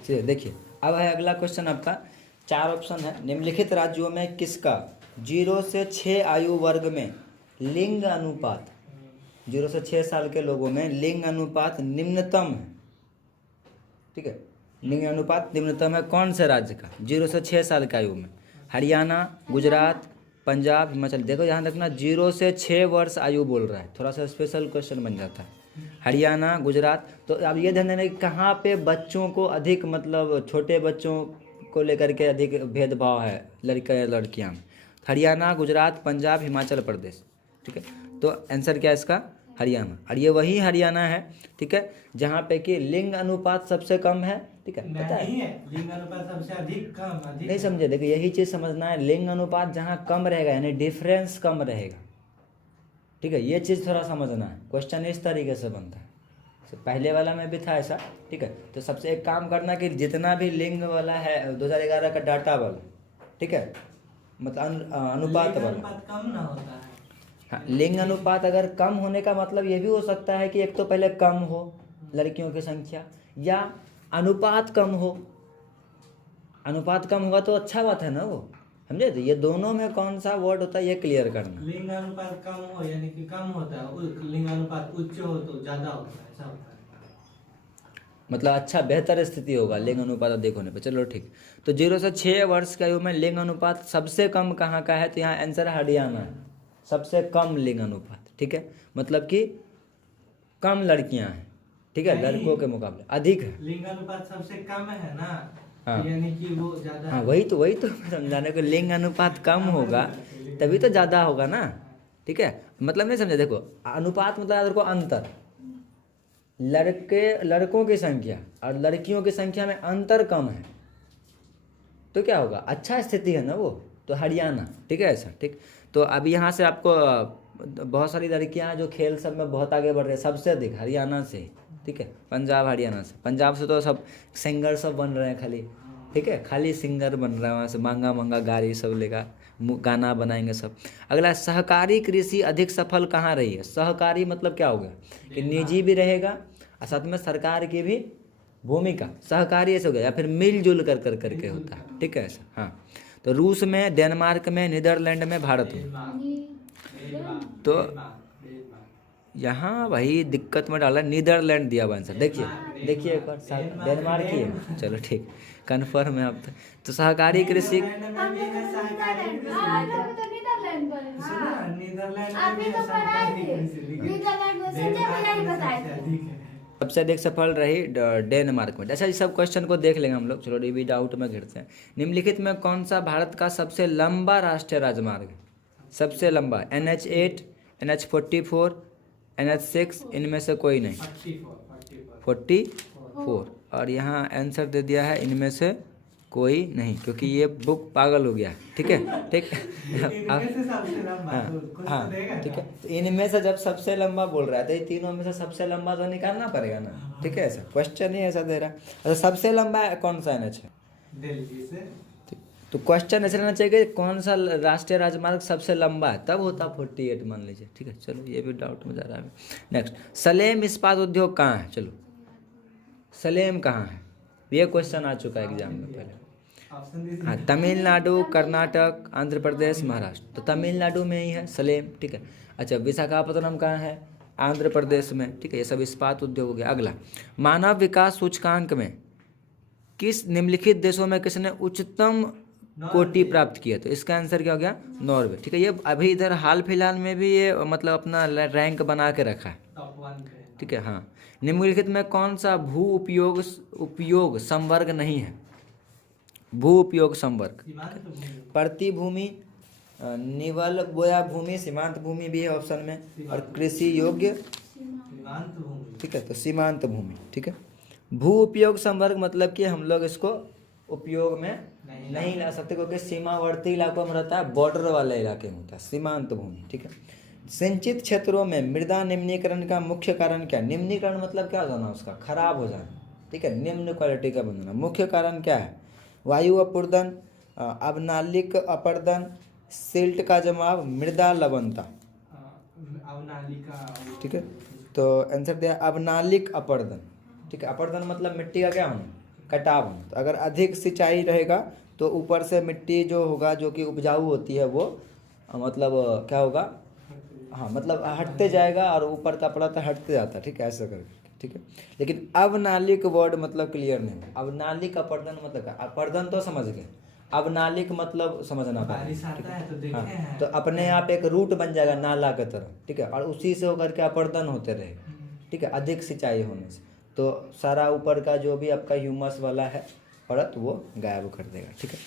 चलिए देखिए, अब है अगला क्वेश्चन आपका। 4 ऑप्शन है। निम्नलिखित राज्यों में किसका 0 से 6 आयु वर्ग में लिंग अनुपात, 0 से 6 साल के लोगों में लिंग अनुपात निम्नतम है? ठीक है, लिंग अनुपात निम्नतम है कौन से राज्य का 0 से 6 साल की आयु में? हरियाणा, गुजरात, पंजाब, हिमाचल। देखो यहाँ देखना 0 से 6 वर्ष आयु बोल रहा है, थोड़ा सा स्पेशल क्वेश्चन बन जाता है। हरियाणा, गुजरात। तो अब ये ध्यान देना कि कहाँ पे बच्चों को अधिक, मतलब छोटे बच्चों को लेकर के अधिक भेदभाव है लड़के या लड़कियाँ। हरियाणा, गुजरात, पंजाब, हिमाचल प्रदेश। ठीक है, तो आंसर क्या है इसका? हरियाणा। और ये वही हरियाणा है, ठीक है, जहाँ पे कि लिंग अनुपात सबसे कम है। ठीक है, पता है? लिंग अनुपात सबसे अधिक कम नहीं समझे? देखिए यही चीज़ समझना है, लिंग अनुपात जहाँ कम रहेगा यानी डिफरेंस कम रहेगा। ठीक है, ये चीज़ थोड़ा समझना है। क्वेश्चन इस तरीके से बनता है, पहले वाला में भी था ऐसा। ठीक है, तो सबसे एक काम करना कि जितना भी लिंग वाला है 2011 का डाटा वाला, ठीक है, मतलब अनुपात वाला, कम ना होता है। हाँ, लिंग अनुपात अगर कम होने का मतलब ये भी हो सकता है कि एक तो पहले कम हो लड़कियों की संख्या, या अनुपात कम हो। अनुपात कम होगा तो अच्छा बात है ना वो, समझे? तो ये दोनों में कौन सा वर्ड होता है ये क्लियर करना। लिंग अनुपात कम हो यानी कि कम होता है, लिंग अनुपात उच्च हो तो ज्यादा होता है, ऐसा होता है। मतलब अच्छा बेहतर स्थिति होगा लिंग अनुपात अधिक होने पर। चलो ठीक, तो 0 से 6 वर्ष की आयु में लिंग अनुपात सबसे कम कहाँ का है? तो यहाँ आंसर हरियाणा है, सबसे कम लिंग अनुपात। ठीक है, मतलब कि कम लड़कियां हैं, ठीक है, लड़कों के मुकाबले अधिक है। लिंग अनुपात सबसे कम है ना, हाँ, यानी कि वो ज्यादा। हाँ वही तो समझाने को, लिंग अनुपात कम होगा तभी तो ज़्यादा होगा ना। ठीक है, मतलब नहीं समझे? देखो अनुपात मतलब देखो अंतर, लड़कों की संख्या और लड़कियों की संख्या में अंतर कम है तो क्या होगा? अच्छा स्थिति है ना वो, तो हरियाणा। ठीक है ऐसा। ठीक, तो अब यहाँ से आपको बहुत सारी लड़कियाँ जो खेल सब में बहुत आगे बढ़ रहे हैं, सबसे अधिक हरियाणा से। ठीक है, पंजाब हरियाणा से। पंजाब से तो सब सिंगर सब बन रहे हैं खाली, ठीक है, खाली सिंगर बन रहा है वहाँ से, महंगा महंगा गाड़ी सब लेगा, गाना बनाएंगे सब। अगला, सहकारी कृषि अधिक सफल कहाँ रही है? सहकारी मतलब क्या हो गया कि निजी भी रहेगा और साथ में सरकार की भी भूमिका, सहकारी ऐसे हो गया, या फिर मिलजुल कर करके होता है। ठीक है ऐसा। हाँ, तो रूस में, डेनमार्क में, नीदरलैंड में, भारत में। तो यहाँ वही दिक्कत में डाला, नीदरलैंड दिया हुआ आंसर। देखिए एक बार, डेनमार्क ही है। चलो ठीक, कन्फर्म है अब तो सहकारी कृषि। सबसे अधिक सफल रही डेनमार्क में। अच्छा, इस सब क्वेश्चन को देख लेंगे हम लोग। चलो ये भी डाउट में घिरते हैं। निम्नलिखित में कौन सा भारत का सबसे लंबा राष्ट्रीय राजमार्ग है? सबसे लंबा NH8, NH44, NH6, इनमें से कोई नहीं। 44। और यहाँ आंसर दे दिया है इनमें से कोई नहीं, क्योंकि ये बुक पागल हो गया। ठीक है, ठीक। हाँ हाँ, ठीक है, तो इनमें से जब सबसे लंबा बोल रहा है तो ये तीनों में से सबसे लंबा तो निकालना पड़ेगा ना। ठीक है, ऐसा क्वेश्चन ही ऐसा दे रहा है। अच्छा, सबसे लंबा कौन सा NH है? दिल्ली से। तो क्वेश्चन ऐसे रहना चाहिए कि कौन सा राष्ट्रीय राजमार्ग सबसे लंबा है, तब होता 48 मान लीजिए। ठीक है, चलो ये भी डाउट में जा रहा है। नेक्स्ट, सलेम इस्पात उद्योग कहाँ है? चलो सलेम कहाँ है, ये क्वेश्चन आ चुका है एग्जाम में पहले। हाँ, तमिलनाडु, कर्नाटक, आंध्र प्रदेश, महाराष्ट्र। तो तमिलनाडु में ही है सलेम। ठीक है। अच्छा, विशाखापत्तनम कहाँ है? आंध्र प्रदेश में। ठीक है, ये सब इस्पात उद्योग हो गया। अगला, मानव विकास सूचकांक में किस निम्नलिखित देशों में किसने उच्चतम कोटि प्राप्त किया? तो इसका आंसर क्या हो गया? नॉर्वे। ठीक है, ये अभी इधर हाल फिलहाल में भी ये मतलब अपना रैंक बना के रखा है। ठीक है। हाँ, निम्नलिखित में कौन सा भू उपयोग संवर्ग नहीं है? भू उपयोग संवर्ग, प्रतिभूमि, निवल बोया भूमि, सीमांत भूमि भी है ऑप्शन में, और कृषि योग्य। ठीक है, तो सीमांत भूमि। ठीक है, भू उपयोग संवर्ग मतलब कि हम लोग इसको उपयोग में नहीं ला सकते क्योंकि सीमावर्ती इलाकों में रहता है, बॉर्डर वाले इलाके में होता है सीमांत भूमि। ठीक है, सिंचित क्षेत्रों में मृदा निम्नीकरण का मुख्य कारण क्या है? निम्नीकरण मतलब क्या हो जाना, उसका खराब हो जाना। ठीक है, निम्न क्वालिटी का बनना। मुख्य कारण क्या है? वायु अपूर्दन, अवनालिक अपर्दन, सिल्ट का जमाव, मृदा लवणता। अवनालिका। ठीक है, तो आंसर दिया अवनालिक अपर्दन। ठीक है, अपर्दन मतलब मिट्टी का क्या होना, कटाव होना। तो अगर अधिक सिंचाई रहेगा तो ऊपर से मिट्टी जो होगा जो कि उपजाऊ होती है वो मतलब क्या होगा, हाँ मतलब हटते जाएगा और ऊपर का परत हटते जाता है। ठीक है, ऐसा करके। ठीक है, लेकिन अवनालिक वर्ड मतलब क्लियर नहीं है। अवनालिक अपर्दन मतलब क्या, अपर्दन तो समझ गए, अवनालिक मतलब समझना बारिश पड़ेगा। ठीक आता है, है तो देखे हाँ हैं। तो अपने आप एक रूट बन जाएगा नाला की तरह। ठीक है, और उसी से होकर के अपर्दन होते रहेगा। ठीक है, अधिक सिंचाई होने से तो सारा ऊपर का जो भी आपका ह्यूमस वाला है परत वो गायब कर देगा। ठीक है,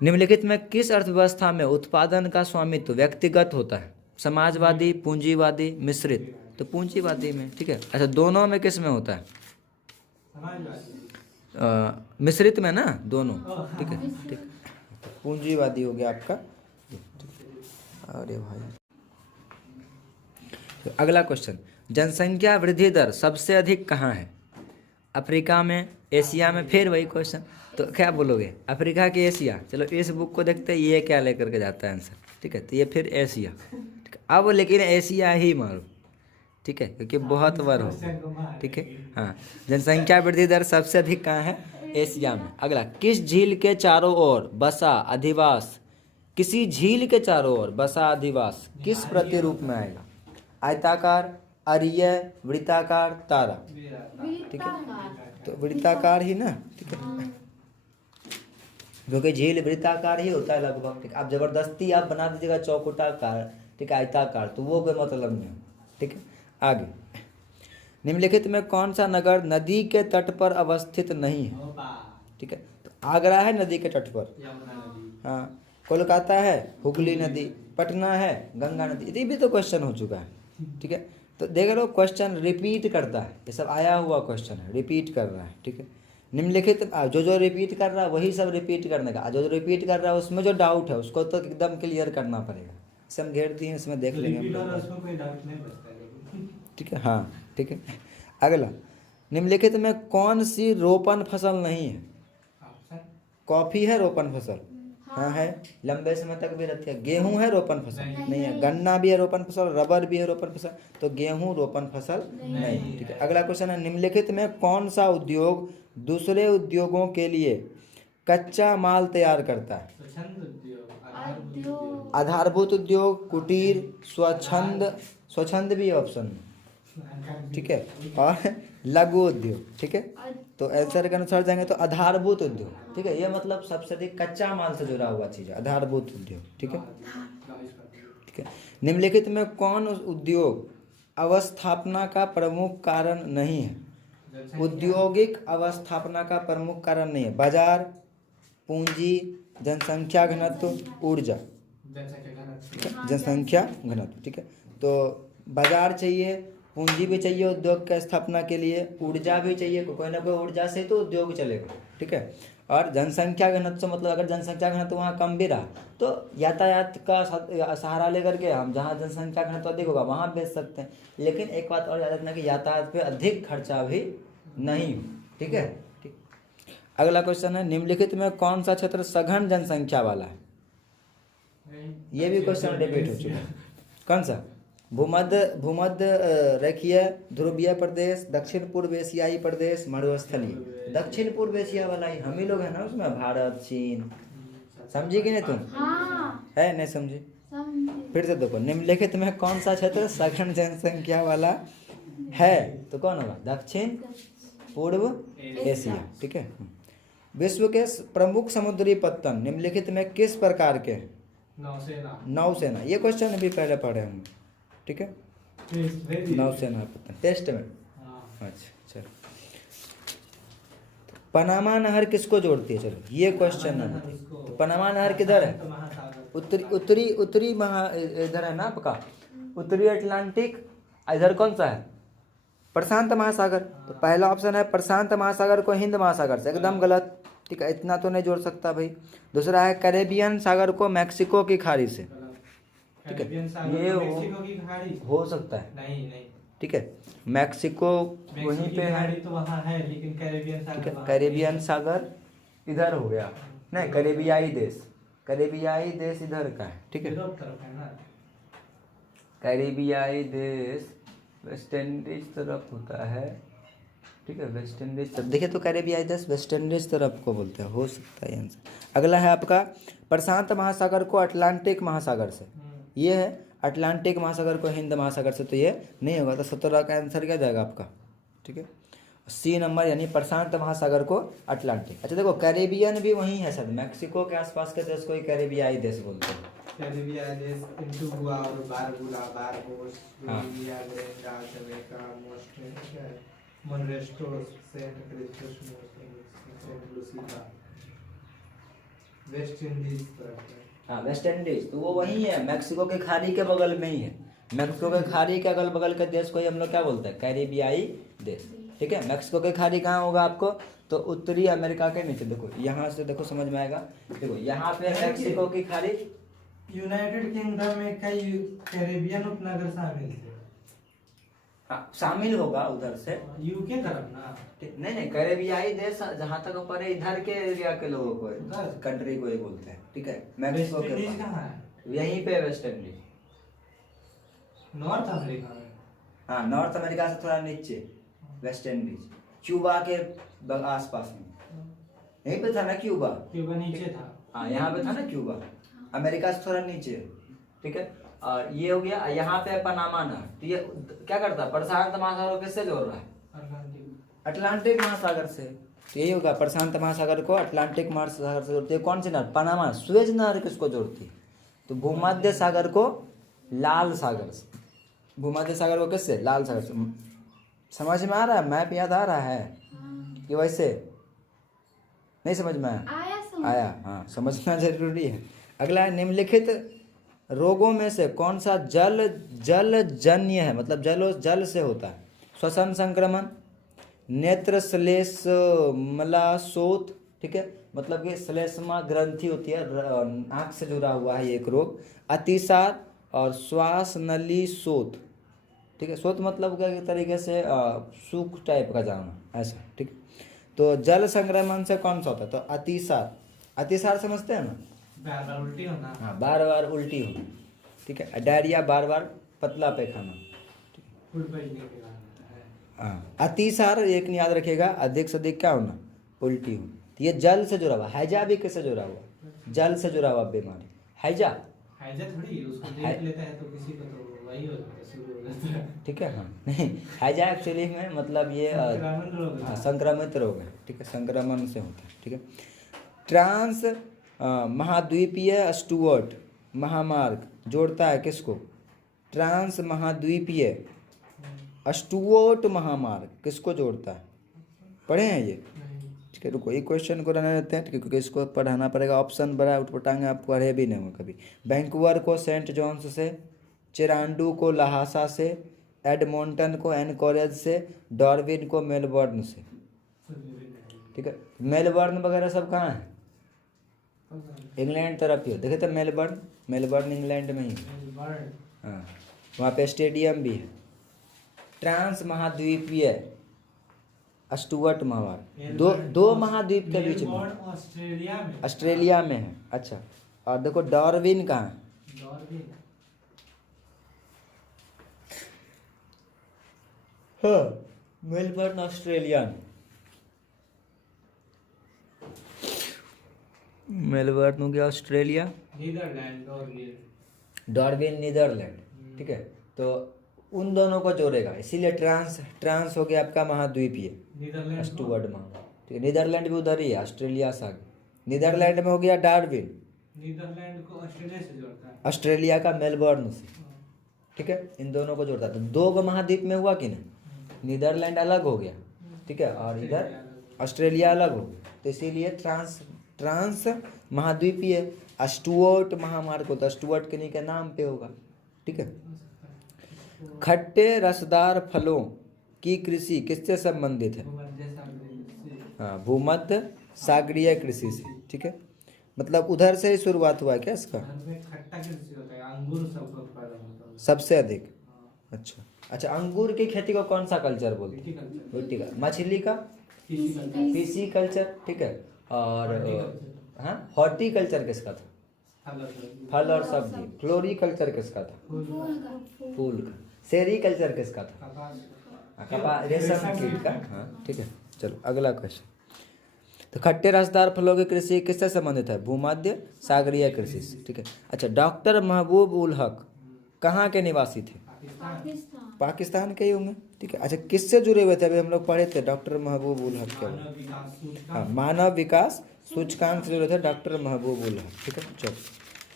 निम्नलिखित में किस अर्थव्यवस्था में उत्पादन का स्वामित्व व्यक्तिगत होता है, समाजवादी, पूंजीवादी, मिश्रित। तो पूंजीवादी में। ठीक है, अच्छा दोनों में किस में होता है, मिश्रित में ना, दोनों। ठीक है, ठीक, तो पूंजीवादी हो गया आपका। अरे भाई, तो अगला क्वेश्चन, जनसंख्या वृद्धि दर सबसे अधिक कहाँ है, अफ्रीका में, एशिया में। फिर वही क्वेश्चन, तो क्या बोलोगे, अफ्रीका की एशिया। चलो इस बुक को देखते हैं ये क्या लेकर के जाता है आंसर। ठीक है, तो ये फिर एशिया। ठीक है, अब लेकिन एशिया ही मारो। ठीक है, क्योंकि बहुत बार हो गया। ठीक है, हाँ, जनसंख्या वृद्धि दर सबसे अधिक कहाँ है, एशिया में। अगला, किस झील के चारों ओर बसा अधिवास, किसी झील के चारों ओर बसा अधिवास किस प्रतिरूप में आएगा, आयताकार, अरीय, वृत्ताकार, तारा। ठीक है, तो वृत्ताकार ही ना। ठीक है, क्योंकि झील वृत्ताकार ही होता है लगभग। ठीक है, आप जबरदस्ती आप बना दीजिएगा चौकोटाकार, ठीक है, आयताकार, तो वो कोई मतलब नहीं है। ठीक है, आगे, निम्नलिखित में कौन सा नगर नदी के तट पर अवस्थित नहीं है। ठीक है, तो आगरा है नदी के तट पर, हाँ, कोलकाता है हुगली नदी, पटना है गंगा नदी। ये भी तो क्वेश्चन हो चुका है। ठीक है, तो देख रहे हो क्वेश्चन रिपीट करता है, ये सब आया हुआ क्वेश्चन है, रिपीट कर रहा है। ठीक है, निम्नलिखित जो जो रिपीट कर रहा है वही सब रिपीट करने का, जो जो रिपीट कर रहा है उसमें जो डाउट है उसको तो एकदम क्लियर करना पड़ेगा। इसे हम घेर दिए, इसमें देख लेंगे हम लोग। उसमें कोई डाउट नहीं बचता है। ठीक है, हाँ ठीक है। अगला, निम्नलिखित में कौन सी रोपण फसल नहीं है, कॉफी है रोपण फसल, हाँ है, लंबे समय तक भी रहती है। गेहूं है रोपण फसल, नहीं है। गन्ना भी है रोपण फसल, रबर भी है रोपण फसल, तो गेहूं रोपण फसल नहीं। ठीक है, अगला क्वेश्चन है, निम्नलिखित में कौन सा उद्योग दूसरे उद्योगों के लिए कच्चा माल तैयार करता है, स्वच्छंद उद्योग, आधारभूत उद्योग, आधारभूत उद्योग, कुटीर, स्वच्छंद, स्वच्छंद भी ऑप्शन में। ठीक है, और लघु उद्योग। ठीक है, तो आंसर के अनुसार जाएंगे तो आधारभूत उद्योग। ठीक है, ये मतलब सबसे अधिक कच्चा माल से जुड़ा हुआ चीज है आधारभूत उद्योग। ठीक है, ठीक है, निम्नलिखित में कौन उद्योग अवस्थापना का प्रमुख कारण नहीं है, औद्योगिक अवस्थापना का प्रमुख कारण नहीं है, बाजार, पूंजी, जनसंख्या घनत्व, ऊर्जा। ठीक है, जनसंख्या घनत्व। ठीक है, तो बाजार चाहिए, पूंजी भी चाहिए उद्योग की स्थापना के लिए, ऊर्जा भी चाहिए, कोई ना कोई ऊर्जा से तो उद्योग चलेगा। ठीक है, और जनसंख्या घनत्व मतलब अगर जनसंख्या घनत्व वहाँ कम भी रहा तो यातायात का सहारा लेकर के हम जहाँ जनसंख्या घनत्व अधिक होगा वहाँ बेच सकते हैं। लेकिन एक बात और याद रखना कि यातायात पे अधिक खर्चा भी नहीं हो। ठीक है, ठीक। अगला क्वेश्चन है, निम्नलिखित में कौन सा क्षेत्र सघन जनसंख्या वाला है, ये भी क्वेश्चन रिपीट हो चुका है। कौन सा, भूमध्य भूमध्य रेखीय ध्रुवीय प्रदेश, दक्षिण पूर्व एशियाई प्रदेश, मरुस्थलीय। दक्षिण पूर्व एशिया वाला ही हम ही लोग हैं ना उसमें, भारत, चीन। समझी कि नहीं तुम, है नहीं समझी, फिर से देखो, निम्नलिखित में कौन सा क्षेत्र सघन जनसंख्या वाला है, तो कौन होगा, दक्षिण पूर्व एशिया। ठीक है, विश्व के प्रमुख समुद्री पत्तन निम्नलिखित में किस प्रकार के हैं, नौसेना। नौसेना। ये क्वेश्चन भी पहले पढ़े हम। ठीक है, नौसेना पत्तन टेस्ट में। अच्छा चलो, पनामा नहर किसको जोड़ती है, चलो ये क्वेश्चन है। तो पनामा नहर किधर है, उत्तरी उत्तरी उत्तरी महा इधर है ना आपका, उत्तरी अटलांटिक, इधर कौन सा है, प्रशांत महासागर। तो पहला ऑप्शन है प्रशांत महासागर को हिंद महासागर से, एकदम गलत। ठीक है, इतना तो नहीं जोड़ सकता भाई। दूसरा है कैरेबियन सागर को मैक्सिको की खाड़ी से। ठीक है, ये हो सकता है, नहीं। ठीक है, मैक्सिको वहीं पे है तो वहाँ है, लेकिन कैरेबियन सागर, ठीक है, कैरेबियन सागर इधर हो गया, नहीं कैरेबियाई देश, कैरेबियाई देश इधर का है। ठीक है, यूरोप तरफ है ना। कैरेबियाई देश वेस्ट इंडीज तरफ होता है, ठीक है, वेस्ट इंडीज तरफ। देखिए तो कैरेबियाई देश वेस्ट इंडीज तरफ को बोलते हैं, हो सकता है आंसर। अगला है आपका प्रशांत महासागर को अटलांटिक महासागर से, ये है अटलांटिक महासागर को हिंद महासागर से, तो ये नहीं होगा। तो 17 का आंसर क्या जाएगा आपका, ठीक है, सी नंबर, यानी प्रशांत महासागर को अटलांटिक। अच्छा देखो कैरेबियन भी वही है सर, मैक्सिको के आसपास के देश को ही कैरेबियाई देश बोलते हैं। कैरिबियाई देश एंटीगुआ और बारबुडा, बारबोस, हाँ। Bolivia, Grenada, Jamaica, Montserrat, Saint क्रिस्टोस, सेंट लूसिया, वेस्ट इंडीज तरफ है। हाँ वेस्ट इंडीज तो वो वही है, मैक्सिको के खाड़ी के बगल में ही है। मैक्सिको के खाड़ी के अगल बगल के देश को ही हम लोग क्या बोलते हैं, कैरेबियाई देश, ठीक है। मैक्सिको के खाड़ी कहाँ होगा आपको, तो उत्तरी अमेरिका के नीचे। देखो यहाँ से देखो समझ में आएगा, देखो यहाँ पे मैक्सिको की खाड़ी, यूनाइटेड किंगडम में कई कैरेबियन उपनगर शामिल थे। हाँ, शामिल होगा उधर से, यूके तरफ ना, नहीं नहीं, कैरेबियाई देश जहाँ तक ऊपर है इधर के एरिया के लोगों को, उधर? कंट्री को ही बोलते हैं, ठीक है। वेस्ट मैक्सिको इंडीज के कहाँ है? यहीं पे वेस्ट इंडीज, नॉर्थ अमेरिका में। हाँ नॉर्थ अमेरिका से थोड़ा नीचे वेस्ट इंडीज, क्यूबा के आसपास में, यहीं पे था ना क्यूबा, क्यूबा नीचे था। हाँ यहाँ पे था ना क्यूबा, अमेरिका से थोड़ा नीचे, ठीक है। और ये हो गया, यहाँ पे पनामा ना, तो ये क्या करता है, प्रशांत महासागर किससे जोड़ रहा है, अटलांटिक महासागर से। तो यही होगा, प्रशांत महासागर को अटलांटिक महासागर से जोड़ती है कौन सी नहर, पनामा। सुएज नहर किसको जोड़ती है, तो भूमध्य सागर को लाल सागर से, भूमध्य सागर को किससे, लाल सागर से। समझ में आ रहा है, मैप याद आ रहा है कि वैसे नहीं समझ में आया, हाँ समझना जरूरी है। अगला है निम्नलिखित रोगों में से कौन सा जलजन्य है, मतलब जल से होता है। श्वसन संक्रमण, नेत्र श्लेष मलाशोथ, ठीक है, मतलब कि श्लेष्मा ग्रंथि होती है, आँख से जुड़ा हुआ है ये एक रोग। अतिसार और श्वास नली शोथ, ठीक है, शोथ मतलब क्या तरीके से सूख टाइप का जाना ऐसा, ठीक है। तो जल संक्रमण से कौन सा होता है, तो अतिसार, अतिसार समझते हैं ना, बार बार उल्टी होना। हाँ बार बार उल्टी होना, ठीक है। डायरिया, बार बार पतला पैखाना, फूड पॉइजनिंग के कारण है। हाँ। अतिसार एक याद रखिएगा, अधिक से अधिक क्या होना, उल्टी होना। तो ये जल से जुड़ा हुआ। हैजा भी किससे जुड़ा हुआ, जल से जुड़ा हुआ बीमारी, हैजा। हैजा थोड़ी उसको देख लेता है तो किसी को तो वही हो जाता है, शुरू हो जाता है। ठीक है, हाँ नहीं, हैजा एक्चुअली में मतलब ये संक्रामक रोग है। हाँ, संक्रमित रोग है, ठीक है, संक्रमण से होता है, ठीक है। ट्रांस महाद्वीपीय स्टुअर्ट महामार्ग जोड़ता है किसको, ट्रांस महाद्वीपीय स्टुअर्ट महामार्ग किसको जोड़ता है, पढ़े हैं ये, ठीक है। रुको एक क्वेश्चन को रहने देते हैं, क्योंकि इसको पढ़ाना पड़ेगा, ऑप्शन बड़ा उठपटांगे, आप पढ़े भी नहीं होंगे कभी। वैंकूवर को सेंट जॉन्स से, चिरांडू को लहासा से, एडमोंटन को एनकोरेज से, डार्विन को मेलबर्न से, ठीक है। मेलबर्न वगैरह सब कहाँ है, इंग्लैंड तरफ ही हो। देखे तो मेलबर्न इंग्लैंड में ही है, हाँ वहाँ पे स्टेडियम भी है। ट्रांस महाद्वीपीय स्टुअर्ट महामार्ग दो महाद्वीप के बीच में, ऑस्ट्रेलिया में है। अच्छा, और देखो डार्विन कहाँ है, हाँ मेलबर्न ऑस्ट्रेलिया में, मेलबर्न हो गया ऑस्ट्रेलिया, डार्विन नीदरलैंड, ठीक है। तो उन दोनों को जोड़ेगा, इसीलिए ट्रांस हो गया आपका महाद्वीपीय स्टुअर्ट महामार्ग, ठीक है। नीदरलैंड भी उधर ही है, ऑस्ट्रेलिया से आगे। नीदरलैंड में हो गया डार्विन, नीदरलैंड को ऑस्ट्रेलिया से जोड़ता है, ऑस्ट्रेलिया का मेलबर्न से, ठीक है। इन दोनों को जोड़ता है, तो दो गो महाद्वीप में हुआ कि नहीं, नीदरलैंड अलग हो गया, ठीक है, और इधर ऑस्ट्रेलिया अलग हो गया। तो इसीलिए ट्रांस महाद्वीपीय स्टुअर्ट महामार्ग होता है, स्टुअर्ट किन्हीं के नाम पे होगा, ठीक है। खट्टे रसदार फलों की कृषि किससे संबंधित है, हाँ भूमध्य सागरीय कृषि से, ठीक है। मतलब उधर से ही शुरुआत हुआ है क्या इसका, खट्टा कृषि होता है, अंगूर सबका उत्पादन होता है सबसे अधिक। अच्छा, अंगूर की खेती को कौन सा कल्चर बोलते हैं, विटीकल्चर। मछली का पीसी कल्चर, ठीक है। और हाँ हॉर्टिकल्चर किसका था, फल और सब्जी। फ्लोरिकल्चर किसका था, फूल का। सेरीकल्चर किसका था? कपास रेशम कीट का। हाँ ठीक है, चलो अगला क्वेश्चन। तो खट्टे रसदार फलों की कृषि किससे संबंधित है? भूमध्य सागरीय कृषि से। ठीक है। अच्छा, डॉक्टर महबूब उल हक कहाँ के निवासी थे? पाकिस्तान। पाकिस्तान के ही होंगे। ठीक है। अच्छा, किससे जुड़े हुए थे? अभी हम लोग पढ़े थे डॉक्टर महबूब उल हक क्या? मानव विकास हाँ, सूचकांक। मानव विकास सूचकांक से जुड़े थे डॉक्टर महबूब उल हक। ठीक है, चलो।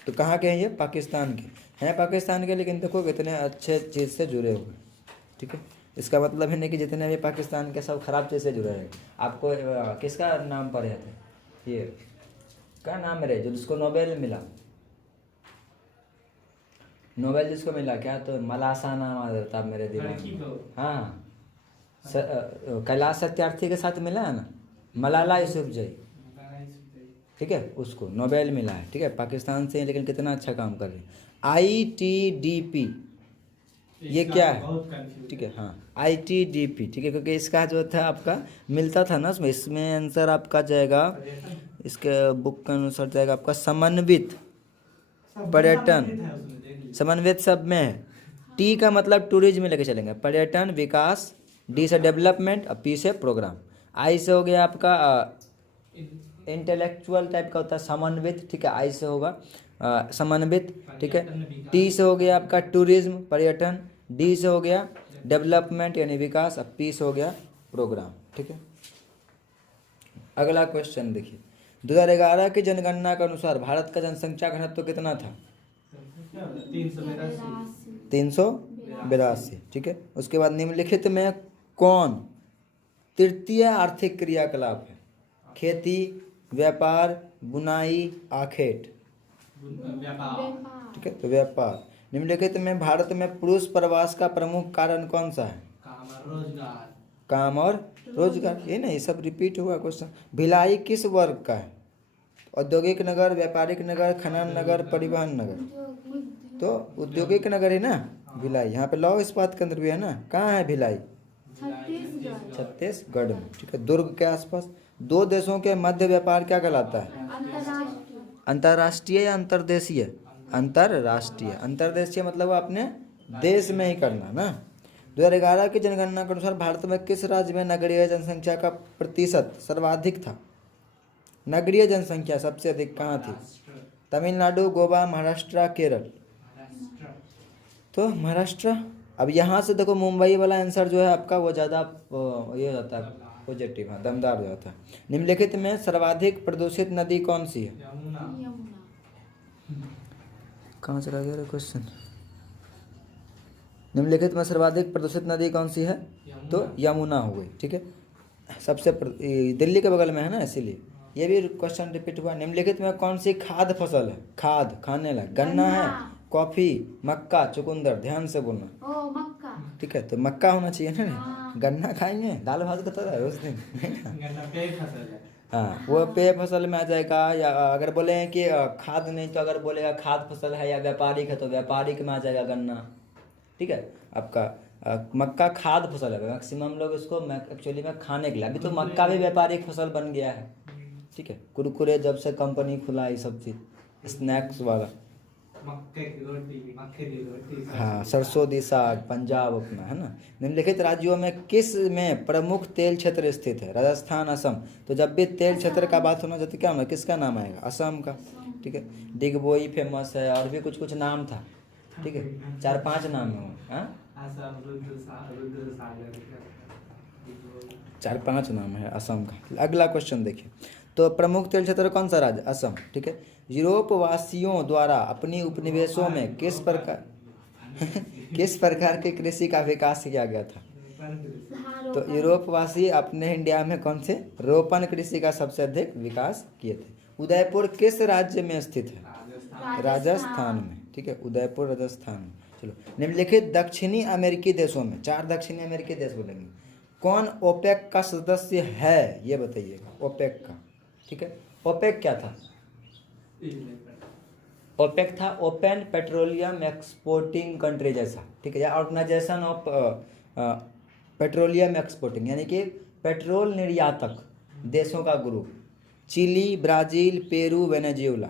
तो कहाँ के हैं ये? पाकिस्तान के हैं, पाकिस्तान के, लेकिन देखो कितने अच्छे चीज़ से जुड़े हुए। ठीक है, इसका मतलब है नहीं कि जितने भी पाकिस्तान के सब खराब चीज़ से जुड़े हैं। आपको किसका नाम पढ़े थे? ये क्या नाम है जो जिसको नोबेल मिला? नोबेल जिसको मिला क्या, तो मलासा नाम आ जाता है मेरे दिमाग लड़की में। को। हाँ, कैलाश सत्यार्थी के साथ मिला है ना, मलाला यूसुफजई। ठीक है, उसको नोबेल मिला है। ठीक है, पाकिस्तान से, लेकिन कितना अच्छा काम कर रही है। ITDP ये इसका क्या है? बहुत कंफ्यूज। ठीक है, हाँ ITDP। ठीक है, क्योंकि इसका जो था आपका मिलता था ना, इसमें आंसर आपका जाएगा, इसके बुक के अनुसार जाएगा आपका समन्वित पर्यटन। समन्वित सब में है। T का मतलब टूरिज्म में लेके चलेंगे, पर्यटन विकास, D से डेवलपमेंट और P से प्रोग्राम। I से हो गया आपका इंटेलेक्चुअल टाइप का होता है समन्वित। ठीक है, I से होगा समन्वित। ठीक है, T से हो गया आपका टूरिज्म पर्यटन, D से हो गया डेवलपमेंट यानी विकास, और P से हो गया प्रोग्राम। ठीक है, अगला क्वेश्चन देखिए। 2011 की जनगणना के अनुसार भारत का जनसंख्या घनत्व कितना था? 382। 382। ठीक है, उसके बाद निम्नलिखित में कौन तृतीय आर्थिक क्रियाकलाप है? खेती, व्यापार, बुनाई, आखेट। व्यापार। ठीक है, तो व्यापार। निम्नलिखित में भारत में पुरुष प्रवास का प्रमुख कारण कौन सा है? काम और रोजगार। काम और रोजगार। ये नहीं, सब रिपीट हुआ क्वेश्चन। भिलाई किस वर्ग का है? औद्योगिक नगर, व्यापारिक नगर, खनन नगर, परिवहन नगर। तो औद्योगिक नगर है ना भिलाई। यहाँ पे लौह इस्पात केंद्र भी है ना। कहाँ है भिलाई? छत्तीसगढ़। छत्तीसगढ़ में। ठीक है, दुर्ग के आसपास। दो देशों के मध्य व्यापार क्या कहलाता है? अंतर्राष्ट्रीय। अंतर्राष्ट्रीय या अंतर्देशीय? अंतर्राष्ट्रीय। अंतर्देशीय मतलब वो अपने देश में ही करना ना। 2011 की जनगणना के अनुसार भारत में किस राज्य में नगरीय जनसंख्या का प्रतिशत सर्वाधिक था? नगरीय जनसंख्या सबसे अधिक कहाँ थी? तमिलनाडु, गोवा, महाराष्ट्र, केरल। तो महाराष्ट्र। अब यहाँ से देखो मुंबई वाला आंसर जो है आपका वो ज़्यादा ये हो जाता है पॉजिटिव, हाँ दमदार हो जाता है। निम्नलिखित में सर्वाधिक प्रदूषित नदी कौन सी है? यमुना। यमुना। कहाँ चला गया क्वेश्चन? निम्नलिखित में सर्वाधिक प्रदूषित नदी कौन सी है? तो यमुना हो गई। ठीक है, सबसे दिल्ली के बगल में है ना, इसीलिए ये भी क्वेश्चन रिपीट हुआ। निम्नलिखित में कौन सी खाद्य फसल है? खाद खाने लायक। गन्ना है, कॉफी, मक्का, चुकंदर। ध्यान से बोलना। ओ मक्का। ठीक है, तो मक्का होना चाहिए ना। हाँ। गन्ना खाएंगे, दाल भात का तो है उस दिन। गन्ना पेय फसल है। हाँ, वो पेय फसल में आ जाएगा। या अगर बोले कि खाद नहीं, तो अगर बोलेगा खाद फसल है या व्यापारिक है तो व्यापारिक में आ जाएगा गन्ना। ठीक है, आपका मक्का खाद फसल है। मैक्सिमम लोग इसको एक्चुअली में खाने के लिए, अभी तो मक्का भी व्यापारिक फसल बन गया है। ठीक है, कुरकुरे जब से कंपनी खुला, ये सब चीज़ स्नैक्स वाला। मक्के की रोटी, मक्के की रोटी। हाँ, सरसों दी साग पंजाब अपना है ना। निम्नलिखित राज्यों में किस में प्रमुख तेल क्षेत्र स्थित है? राजस्थान, असम। तो जब भी तेल क्षेत्र का बात होना जाती क्या होना, किसका नाम आएगा? असम का। ठीक है, डिगबोई फेमस है, और भी कुछ कुछ नाम था। ठीक है, 4-5 नाम है। हाँ, असम, रुद्र सागर। 4-5 नाम है असम का। अगला क्वेश्चन देखिए। तो प्रमुख तेल क्षेत्र कौन सा राज्य? असम। ठीक है, यूरोप वासियों द्वारा अपनी उपनिवेशों में किस प्रकार किस प्रकार की कृषि का विकास किया गया था? तो यूरोप वासी अपने इंडिया में कौन से रोपण कृषि का सबसे अधिक विकास किए थे? उदयपुर किस राज्य में स्थित है? राजस्थान में। ठीक है, उदयपुर राजस्थान में। चलो, निम्नलिखित दक्षिणी अमेरिकी देशों में, 4 दक्षिणी अमेरिकी देश बोलेंगे, कौन ओपेक का सदस्य है? ये बताइएगा, ओपेक का। ठीक है, ओपेक क्या था? ओपेक था ओपन पेट्रोलियम एक्सपोर्टिंग कंट्री जैसा। ठीक है, या ऑर्गेनाइजेशन ऑफ पेट्रोलियम एक्सपोर्टिंग, यानी कि पेट्रोल निर्यातक देशों का group. Chile, Brazil, Peru, Venezuela.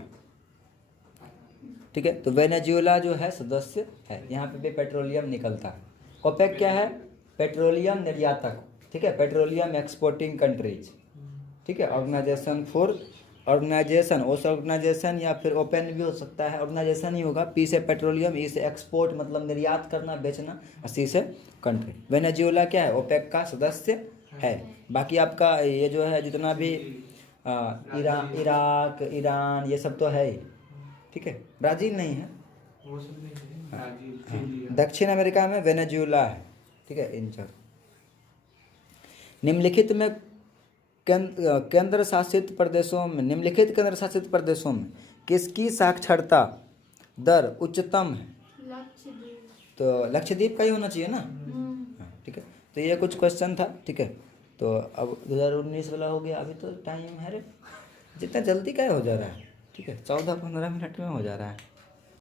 ठीक है, तो वेनेजुएला जो है सदस्य है, यहाँ पे भी पेट्रोलियम निकलता है। ओपेक क्या है? पेट्रोलियम निर्यातक, ठीक है, पेट्रोलियम एक्सपोर्टिंग कंट्रीज, ठीक है। ऑर्गेनाइजेशन उस ऑर्गेनाइजेशन या फिर ओपन भी हो सकता है, ऑर्गेनाइजेशन ही होगा। पी से पेट्रोलियम, ई से एक्सपोर्ट मतलब निर्यात करना, बेचना, और सी से कंट्री। वेनेजुएला क्या है? ओपेक का सदस्य है। बाकी आपका ये जो है जितना भी इराक, ईरान, ये सब तो है ही, ठीक है। ब्राज़ील नहीं है। वो सब नहीं है, ब्राजील, हाँ, चिली। दक्षिण अमेरिका में वेनेजुएला है, ठीक है। इन चार निम्नलिखित में केंद्र शासित प्रदेशों में, निम्नलिखित केंद्र शासित प्रदेशों में किसकी साक्षरता दर उच्चतम है? लक्षद्वीप। तो लक्षद्वीप का ही होना चाहिए ना। हाँ, ठीक है। तो ये कुछ क्वेश्चन था, ठीक है। तो अब 2019 वाला हो गया। अभी तो टाइम है रे, जितना जल्दी क्या हो जा रहा है, ठीक है, 14-15 मिनट में हो जा रहा है।